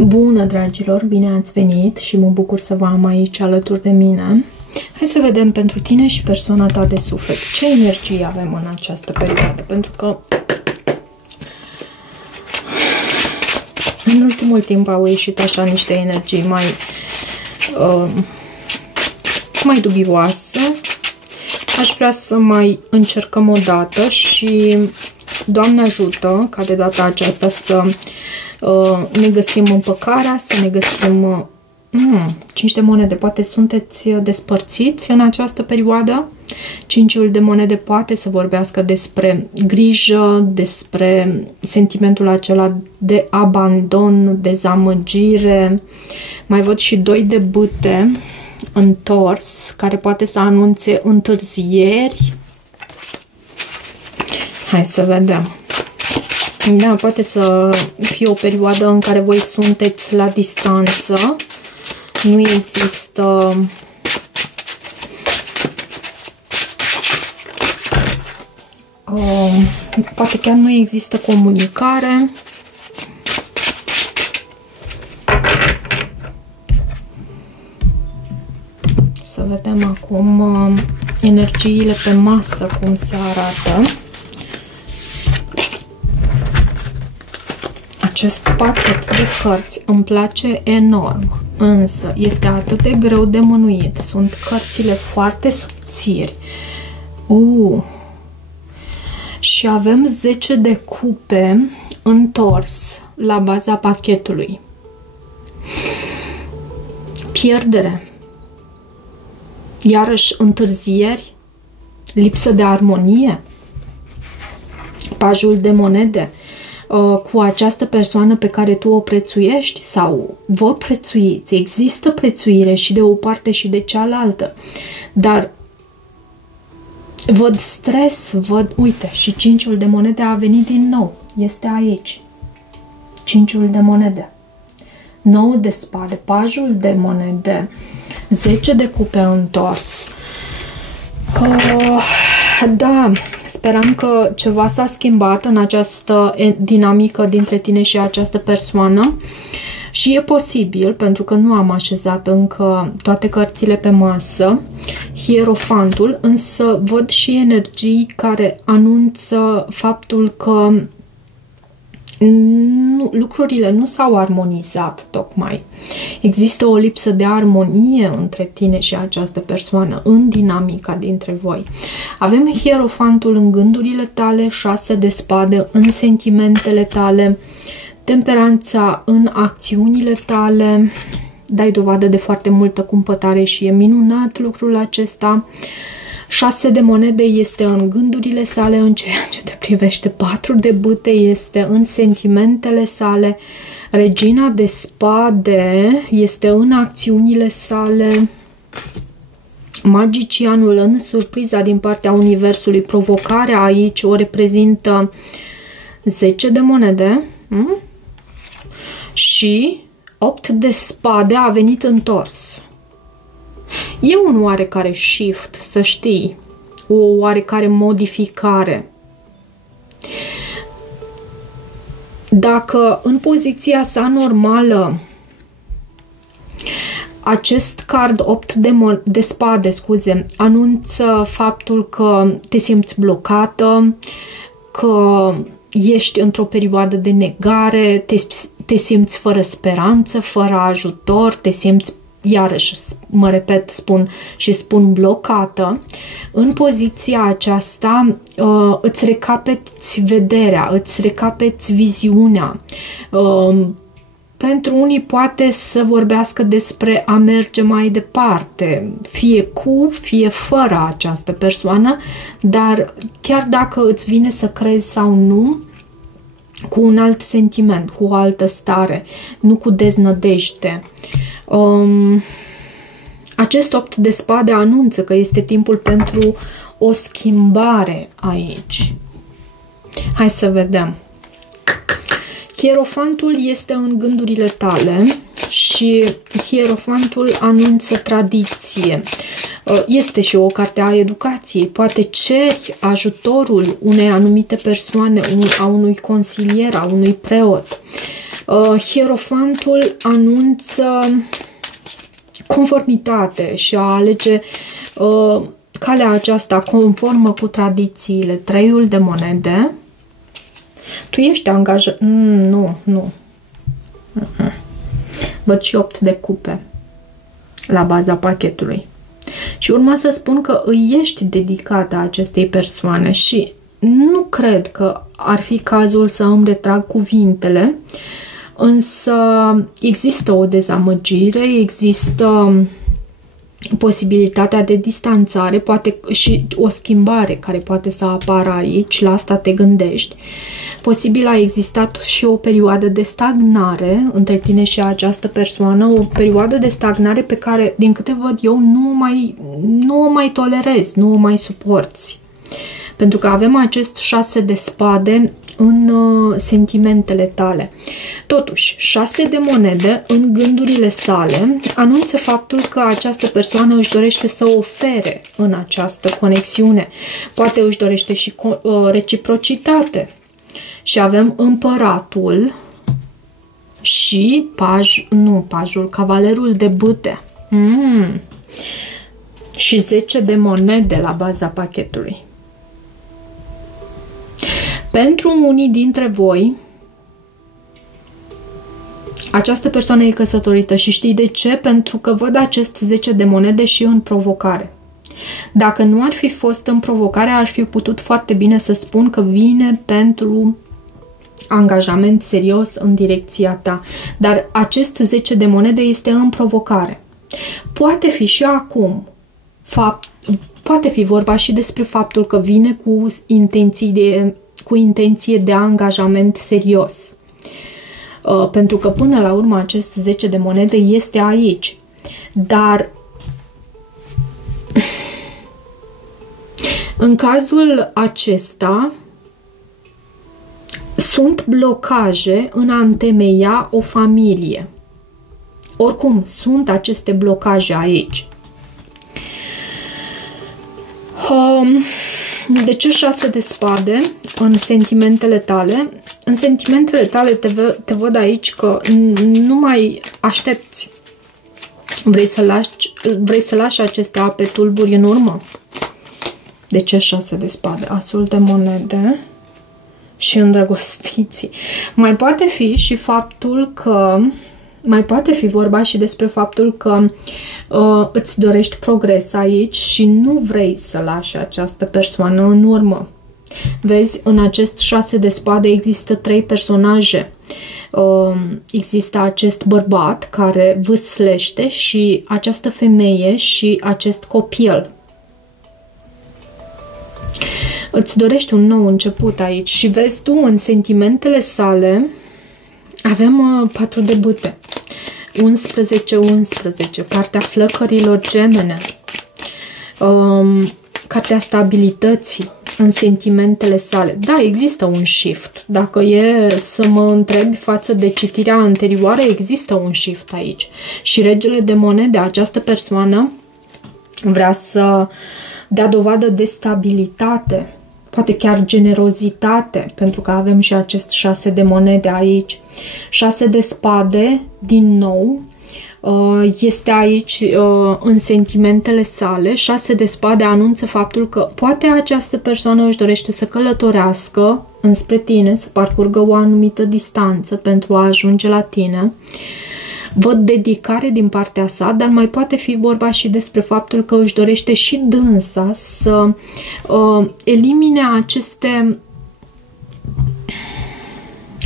Bună, dragilor! Bine ați venit și mă bucur să vă am aici alături de mine. Hai să vedem pentru tine și persoana ta de suflet ce energie avem în această perioadă, pentru că în ultimul timp au ieșit așa niște energii mai dubioase. Aș vrea să mai încercăm o dată și Doamne ajută ca de data aceasta să ne găsim împăcarea, să ne găsim 5 de monede. Poate sunteți despărțiți în această perioadă. 5-ul de monede poate să vorbească despre grijă, despre sentimentul acela de abandon, dezamăgire. Mai văd și 2 de bâte întors, care poate să anunțe întârzieri. Hai să vedem. Da, poate să fie o perioadă în care voi sunteți la distanță. Nu există poate chiar nu există comunicare. Să vedem acum energiile pe masă cum se arată. Acest pachet de cărți îmi place enorm, însă este atât de greu de mânuit. Sunt cărțile foarte subțiri. Și avem 10 de cupe întors la baza pachetului. Pierdere. Iarăși întârzieri. Lipsă de armonie. Pajul de monede. Cu această persoană pe care tu o prețuiești sau vă prețuiți. Există prețuire și de o parte și de cealaltă. Dar văd stres, uite, și 5-ul de monede a venit din nou. Este aici. 5-ul de monede. 9 de spade, pajul de monede, 10 de cupe întors. Da, speram că ceva s-a schimbat în această dinamică dintre tine și această persoană și e posibil, pentru că nu am așezat încă toate cărțile pe masă, Hierofantul, însă văd și energii care anunță faptul că lucrurile nu s-au armonizat tocmai. Există o lipsă de armonie între tine și această persoană în dinamica dintre voi. Avem Hierofantul în gândurile tale, 6 de spade în sentimentele tale, temperanța în acțiunile tale. Dai dovadă de foarte multă cumpătare și e minunat lucrul acesta. 6 de monede este în gândurile sale în ceea ce te privește. 4 de bâte este în sentimentele sale. Regina de spade este în acțiunile sale. Magicianul în surpriza din partea universului. Provocarea aici o reprezintă 10 de monede. Și 8 de spade a venit întors. E un oarecare shift, să știi, o oarecare modificare. Dacă în poziția sa normală acest card 8 de spade, scuze, anunță faptul că te simți blocată, că ești într-o perioadă de negare, te simți fără speranță, fără ajutor, te simți, iarăși mă repet, spun blocată. În poziția aceasta îți recapeți vederea, îți recapeți viziunea. Pentru unii poate să vorbească despre a merge mai departe, fie cu, fie fără această persoană, dar chiar dacă îți vine să crezi sau nu, cu un alt sentiment, cu o altă stare, nu cu deznădejde. Acest 8 de spade anunță că este timpul pentru o schimbare aici. Hai să vedem. Hierofantul este în gândurile tale și Hierofantul anunță tradiție. Este și o carte a educației. Poate ceri ajutorul unei anumite persoane, a unui consilier, a unui preot. Hierofantul anunță conformitate și a alege calea aceasta conformă cu tradițiile. Treiul de monede. Tu ești angajat. Nu. Văd și 8 de cupe la baza pachetului. Și urma să spun că îi ești dedicată acestei persoane și nu cred că ar fi cazul să îmi retrag cuvintele, însă există o dezamăgire, există posibilitatea de distanțare, poate și o schimbare care poate să apară aici, la asta te gândești. Posibil a existat și o perioadă de stagnare între tine și această persoană, o perioadă de stagnare pe care, din câte văd eu, nu o mai tolerezi, nu o mai suporți. Pentru că avem acest 6 de spade în sentimentele tale. Totuși, 6 de monede în gândurile sale anunță faptul că această persoană își dorește să ofere în această conexiune. Poate își dorește și reciprocitate. Și avem împăratul și pajul, cavalerul de bâte. Și 10 de monede la baza pachetului. Pentru unii dintre voi, această persoană e căsătorită și știi de ce? Pentru că văd acest 10 de monede și în provocare. Dacă nu ar fi fost în provocare, aș fi putut foarte bine să spun că vine pentru angajament serios în direcția ta. Dar acest 10 de monede este în provocare. Poate fi și acum. Poate fi vorba și despre faptul că vine cu intenție de angajament serios. Pentru că până la urmă acest 10 de monede este aici. Dar în cazul acesta sunt blocaje în a întemeia o familie. Oricum, sunt aceste blocaje aici. De ce 6 de spade în sentimentele tale? În sentimentele tale te văd aici că nu mai aștepți. Vrei să lași aceste ape tulburi în urmă? De ce 6 de spade? Asul de monede și îndrăgostiții. Mai poate fi și faptul că mai poate fi vorba și despre faptul că îți dorești progres aici și nu vrei să lași această persoană în urmă. Vezi, în acest 6 de spade există 3 personaje. Există acest bărbat care vâslește și această femeie și acest copil. Îți dorești un nou început aici și vezi tu în sentimentele sale avem 4 de bâte. 11, cartea flăcărilor gemene, cartea stabilității în sentimentele sale. Da, există un shift. Dacă e să mă întrebi față de citirea anterioară, există un shift aici. Și regele de monede, această persoană vrea să dea dovadă de stabilitate, poate chiar generozitate, pentru că avem și acest 6 de monede aici. 6 de spade, din nou, este aici în sentimentele sale. 6 de spade anunță faptul că poate această persoană își dorește să călătorească înspre tine, să parcurgă o anumită distanță pentru a ajunge la tine. Văd dedicare din partea sa, dar mai poate fi vorba și despre faptul că își dorește și dânsa să elimine aceste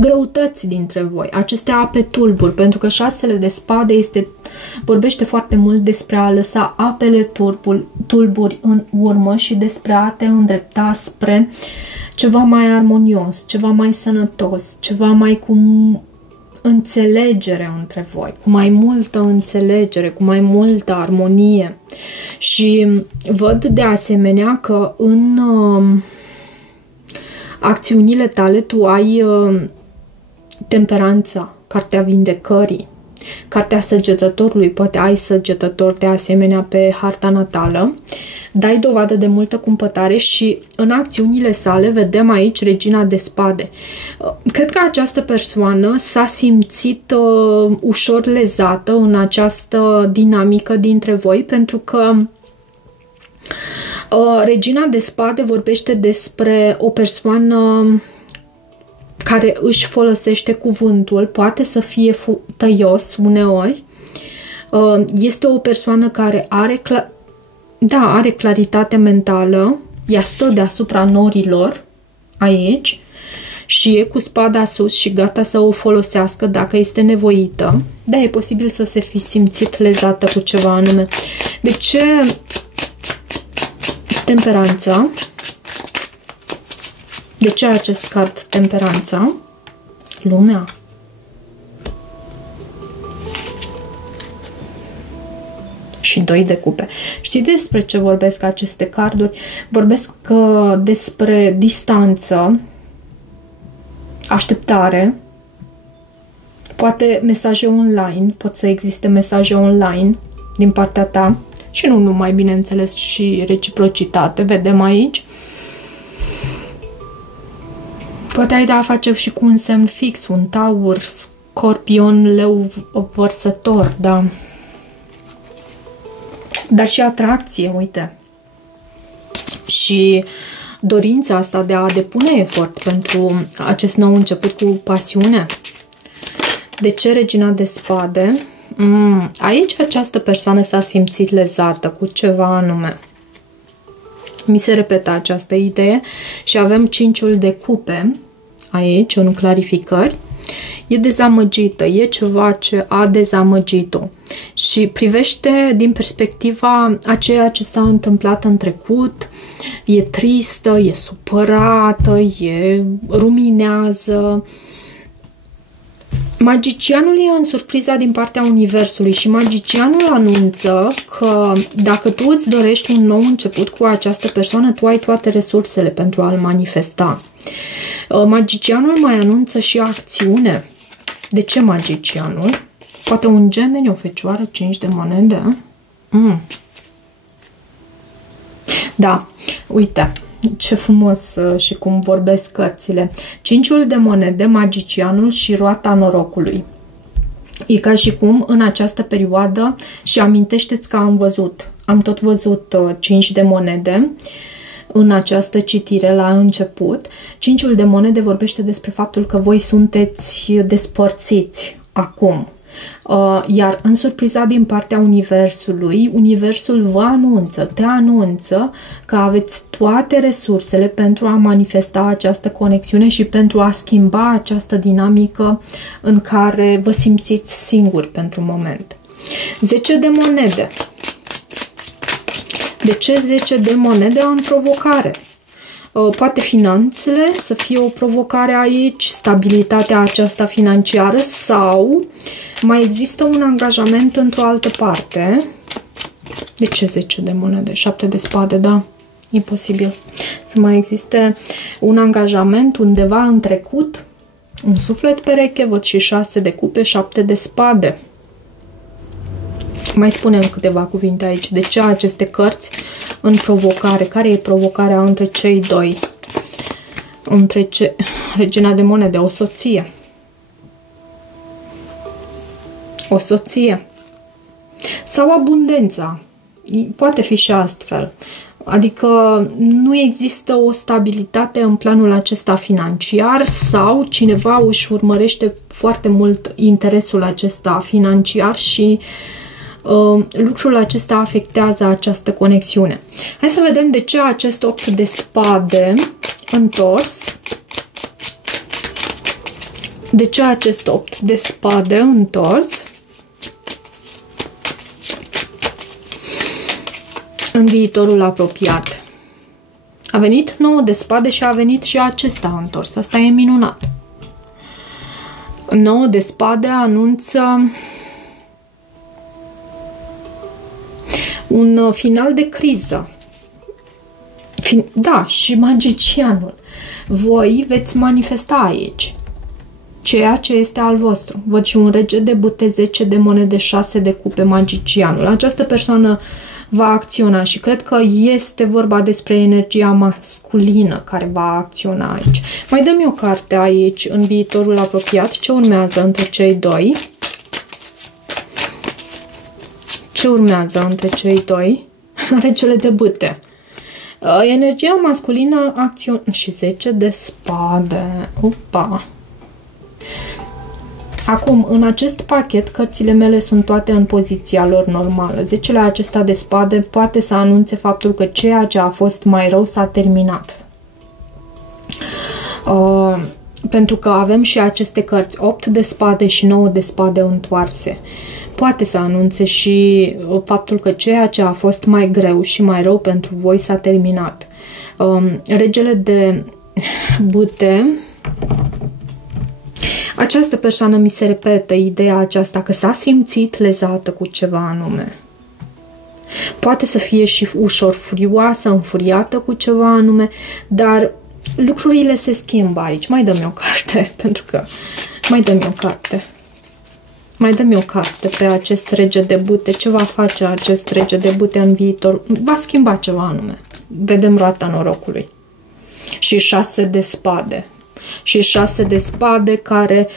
greutăți dintre voi, aceste ape tulburi, pentru că 6 de spade vorbește foarte mult despre a lăsa apele tulburi în urmă și despre a te îndrepta spre ceva mai armonios, ceva mai sănătos, ceva mai cu înțelegere între voi, cu mai multă înțelegere, cu mai multă armonie. Și văd de asemenea că în acțiunile tale tu ai temperanța, cartea vindecării. Cartea Săgetătorului, poate ai săgetător de asemenea pe harta natală. Dai dovadă de multă cumpătare și în acțiunile sale vedem aici Regina de Spade. Cred că această persoană s-a simțit ușor lezată în această dinamică dintre voi, pentru că Regina de Spade vorbește despre o persoană care își folosește cuvântul, poate să fie tăios uneori. Este o persoană care are claritate mentală, ea stă deasupra norilor aici și e cu spada sus și gata să o folosească dacă este nevoită. Da, e posibil să se fi simțit lezată cu ceva anume. De ce Temperanța? De ce acest card Temperanța? Lumea. Și 2 de cupe. Știi despre ce vorbesc aceste carduri? Vorbesc despre distanță, așteptare, poate mesaje online, pot să existe mesaje online din partea ta și nu numai, bineînțeles, și reciprocitate, vedem aici. Poate ai de a face și cu un semn fix, un taur, scorpion, leu vărsător, da. Dar și atracție, uite. Și dorința asta de a depune efort pentru acest nou început cu pasiune. De ce Regina de Spade? Aici această persoană s-a simțit lezată cu ceva anume. Mi se repetă această idee și avem 5-ul de cupe aici, în clarificări. E dezamăgită, e ceva ce a dezamăgit-o și privește din perspectiva a ceea ce s-a întâmplat în trecut, e tristă, e supărată, ruminează. Magicianul e în surpriza din partea Universului și magicianul anunță că dacă tu îți dorești un nou început cu această persoană, tu ai toate resursele pentru a-l manifesta. Magicianul mai anunță și acțiune. De ce magicianul? Poate un gemeni, o fecioară, 5 de monede? Da, uite, ce frumos și cum vorbesc cărțile. 5-ul de monede, magicianul și roata norocului. E ca și cum în această perioadă, și amintește-ți că am tot văzut 5 de monede în această citire la început. 5-ul de monede vorbește despre faptul că voi sunteți despărțiți acum. Iar în surpriza din partea Universului, Universul vă anunță, te anunță că aveți toate resursele pentru a manifesta această conexiune și pentru a schimba această dinamică în care vă simțiți singuri pentru moment. 10 de monede. De ce 10 de monede în provocare? Poate finanțele să fie o provocare aici, stabilitatea aceasta financiară sau mai există un angajament într-o altă parte. De ce 10 de monede? 7 de spade, da, e posibil să mai existe un angajament undeva în trecut, un suflet pereche, văd și 6 de cupe, 7 de spade. Mai spunem câteva cuvinte aici. De ce aceste cărți în provocare? Care e provocarea între cei doi? Regina de monede, o soție. O soție. Sau abundența. Poate fi și astfel. Adică nu există o stabilitate în planul acesta financiar sau cineva își urmărește foarte mult interesul acesta financiar și lucrul acesta afectează această conexiune. Hai să vedem de ce acest 8 de spade întors. De ce acest 8 de spade întors în viitorul apropiat. A venit 9 de spade și a venit și acesta întors. Asta e minunat. 9 de spade anunță un final de criză. Da, și magicianul. Voi veți manifesta aici. ceea ce este al vostru. Văd și un rege de bâte, 10 de monede, 6 de cupe, magicianul. Această persoană va acționa și cred că este vorba despre energia masculină care va acționa aici. Mai dă-mi o carte aici, în viitorul apropiat, ce urmează între cei doi. Ce urmează între cei doi? Regele de bâte. Energia masculină acționează și 10 de spade. Opa! Acum, în acest pachet, cărțile mele sunt toate în poziția lor normală. 10-le acesta de spade poate să anunțe faptul că ceea ce a fost mai rău s-a terminat. Pentru că avem și aceste cărți, 8 de spade și 9 de spade întoarse. Poate să anunțe și faptul că ceea ce a fost mai greu și mai rău pentru voi s-a terminat. Regele de bâte. Această persoană mi se repetă ideea aceasta că s-a simțit lezată cu ceva anume. Poate să fie și ușor furioasă, înfuriată cu ceva anume, dar lucrurile se schimbă aici. Mai dă-mi o carte, pentru că... Mai dă-mi o carte. Mai dă-mi o carte pe acest rege de bâte. Ce va face acest rege de bâte în viitor? Va schimba ceva anume. Vedem roata norocului. Și 6 de spade. Și 6 de spade care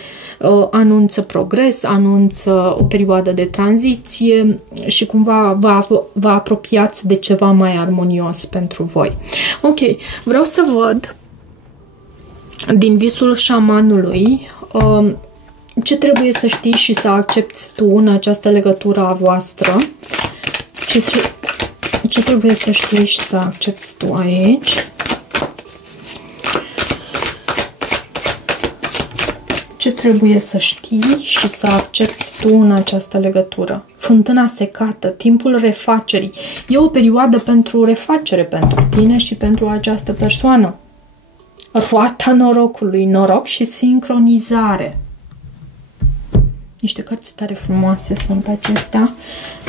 anunță progres, anunță o perioadă de tranziție și cumva vă apropiați de ceva mai armonios pentru voi. Ok, vreau să văd din visul șamanului ce trebuie să știi și să accepti tu în această legătură a voastră. Ce trebuie să știi și să accepti tu aici. Ce trebuie să știi și să accepti tu în această legătură? Fântâna secată, timpul refacerii. E o perioadă pentru refacere pentru tine și pentru această persoană. Roata norocului, noroc și sincronizare. Niște cărți tare frumoase sunt acestea.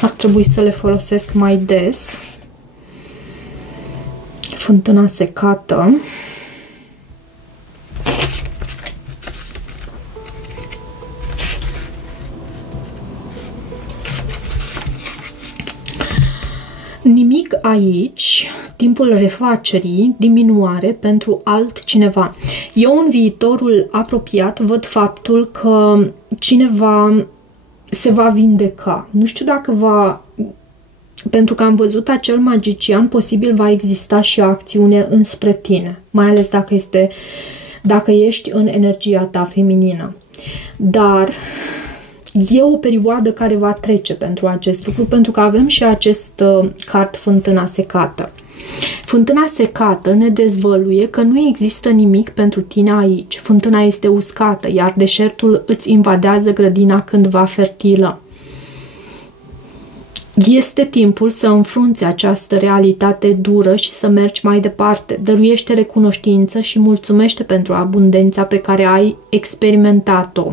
Ar trebui să le folosesc mai des. Fântâna secată. Nimic aici, timpul refacerii, diminuare pentru altcineva. Eu în viitorul apropiat văd faptul că cineva se va vindeca. Nu știu dacă va... Pentru că am văzut acel magician, posibil va exista și o acțiune înspre tine. Mai ales dacă ești în energia ta feminină. Dar... e o perioadă care va trece pentru acest lucru, pentru că avem și acest card fântâna secată. Fântâna secată ne dezvăluie că nu există nimic pentru tine aici. Fântâna este uscată, iar deșertul îți invadează grădina cândva fertilă. Este timpul să înfrunți această realitate dură și să mergi mai departe. Dăruiește recunoștință și mulțumește pentru abundența pe care ai experimentat-o.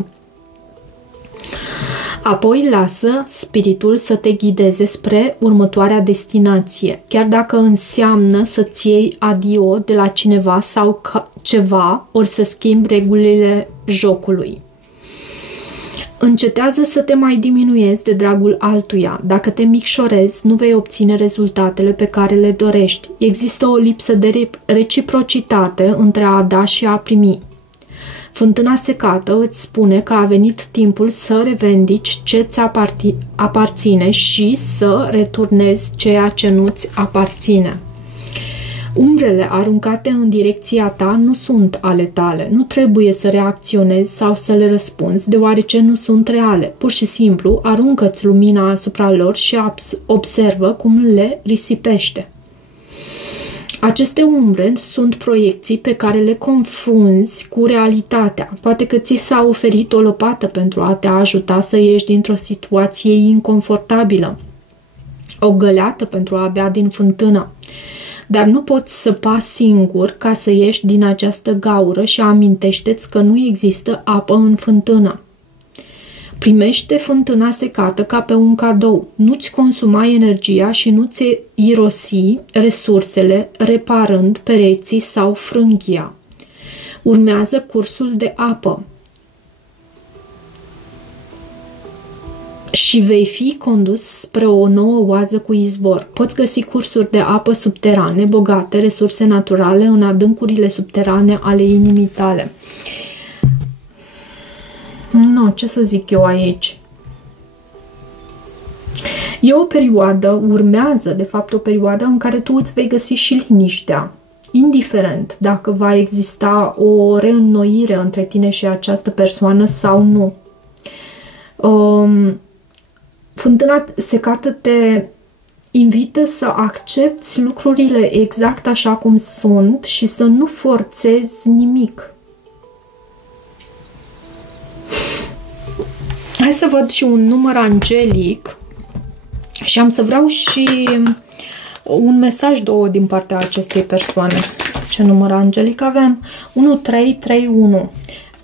Apoi lasă spiritul să te ghideze spre următoarea destinație, chiar dacă înseamnă să-ți iei adio de la cineva sau ceva, ori să schimbi regulile jocului. Încetează să te mai diminuezi de dragul altuia. Dacă te micșorezi, nu vei obține rezultatele pe care le dorești. Există o lipsă de reciprocitate între a da și a primi. Fântâna secată îți spune că a venit timpul să revendici ce-ți aparține și să returnezi ceea ce nu-ți aparține. Umbrele aruncate în direcția ta nu sunt ale tale. Nu trebuie să reacționezi sau să le răspunzi, deoarece nu sunt reale. Pur și simplu, aruncă-ți lumina asupra lor și observă cum le risipește. Aceste umbre sunt proiecții pe care le confunzi cu realitatea. Poate că ți s-a oferit o lopată pentru a te ajuta să ieși dintr-o situație inconfortabilă, o găleată pentru a bea din fântână. Dar nu poți săpa singur ca să ieși din această gaură și amintește-ți că nu există apă în fântână. Primește fântâna secată ca pe un cadou. Nu-ți consuma energia și nu-ți irosi resursele reparând pereții sau frânghia. Urmează cursul de apă. și vei fi condus spre o nouă oază cu izvor. Poți găsi cursuri de apă subterane, bogate, resurse naturale în adâncurile subterane ale inimii tale. Nu, ce să zic eu aici? E o perioadă, urmează de fapt o perioadă în care tu îți vei găsi și liniștea, indiferent dacă va exista o reînnoire între tine și această persoană sau nu. Fântâna secată te invită să accepti lucrurile exact așa cum sunt și să nu forțezi nimic. Hai să văd și un număr angelic și am să vreau și un mesaj, două, din partea acestei persoane. Ce număr angelic avem? 1331.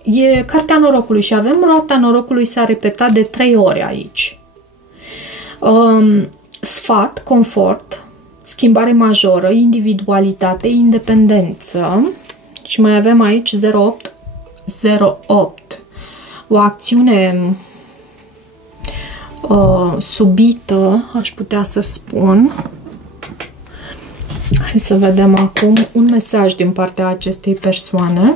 E cartea norocului și avem roata norocului, s-a repetat de 3 ori aici. Sfat, confort, schimbare majoră, individualitate, independență. Și mai avem aici 0808. O acțiune subită, aș putea să spun. Hai să vedem acum un mesaj din partea acestei persoane.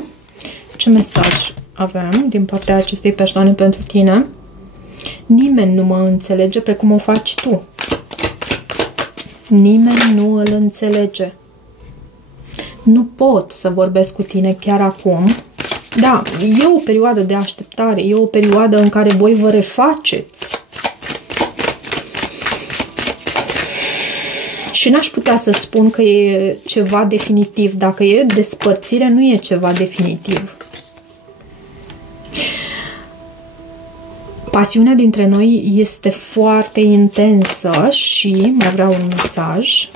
Ce mesaj avem din partea acestei persoane pentru tine? Nimeni nu mă înțelege precum o faci tu. Nimeni nu îl înțelege. Nu pot să vorbesc cu tine chiar acum. Da, e o perioadă de așteptare, e o perioadă în care voi vă refaceți. Și n-aș putea să spun că e ceva definitiv. Dacă e despărțire, nu e ceva definitiv. Pasiunea dintre noi este foarte intensă și mai vreau un mesaj.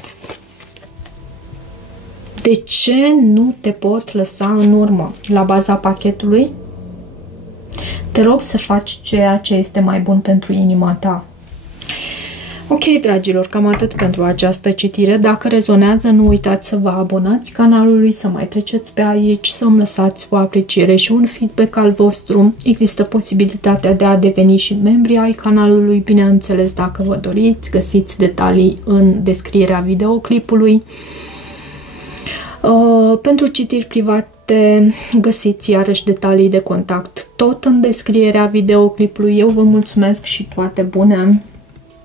De ce nu te pot lăsa în urmă? La baza pachetului, te rog să faci ceea ce este mai bun pentru inima ta. Ok, dragilor, cam atât pentru această citire. Dacă rezonează, nu uitați să vă abonați canalului, să mai treceți pe aici, să-mi lăsați o apreciere și un feedback al vostru. Există posibilitatea de a deveni și membri ai canalului, bineînțeles, dacă vă doriți. Găsiți detalii în descrierea videoclipului. Pentru citiri private găsiți iarăși detalii de contact tot în descrierea videoclipului. Eu vă mulțumesc și toate bune!